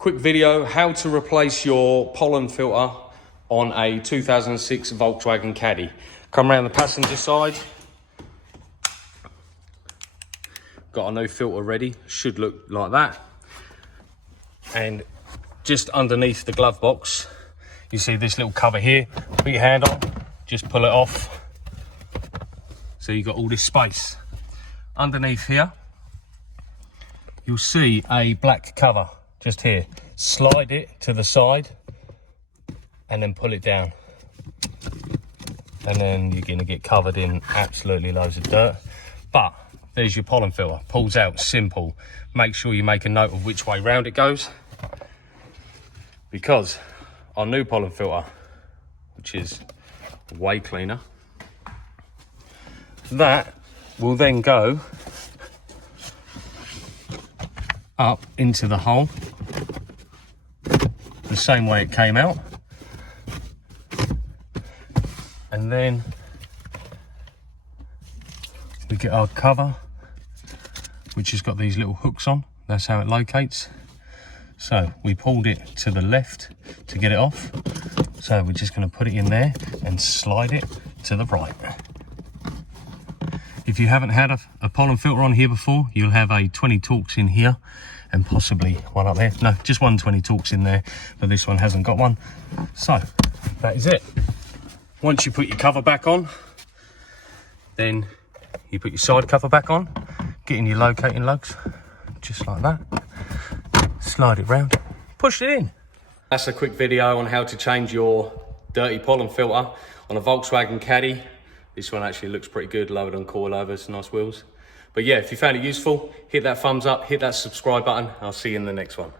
Quick video, how to replace your pollen filter on a 2006 Volkswagen Caddy. Come around the passenger side. Got a new filter ready, should look like that. And just underneath the glove box, you see this little cover here. Put your hand on, just pull it off. So you've got all this space. Underneath here, you'll see a black cover just here. Slide it to the side and then pull it down. And then you're gonna get covered in absolutely loads of dirt. But there's your pollen filter, pulls out, simple. Make sure you make a note of which way round it goes, because our new pollen filter, which is way cleaner, that will then go up into the hole the same way it came out, and then we get our cover, which has got these little hooks on. That's how it locates. So we pulled it to the left to get it off, so we're just going to put it in there and slide it to the right. If you haven't had a pollen filter on here before, you'll have a 20 Torx in here and possibly one up there. No, just one 20 Torx in there, but this one hasn't got one. So that is it. Once you put your cover back on, then you put your side cover back on, get in your locating lugs, just like that. Slide it round, push it in. That's a quick video on how to change your dirty pollen filter on a Volkswagen Caddy. This one actually looks pretty good, lowered on coilovers, nice wheels. But yeah, if you found it useful, hit that thumbs up, hit that subscribe button. I'll see you in the next one.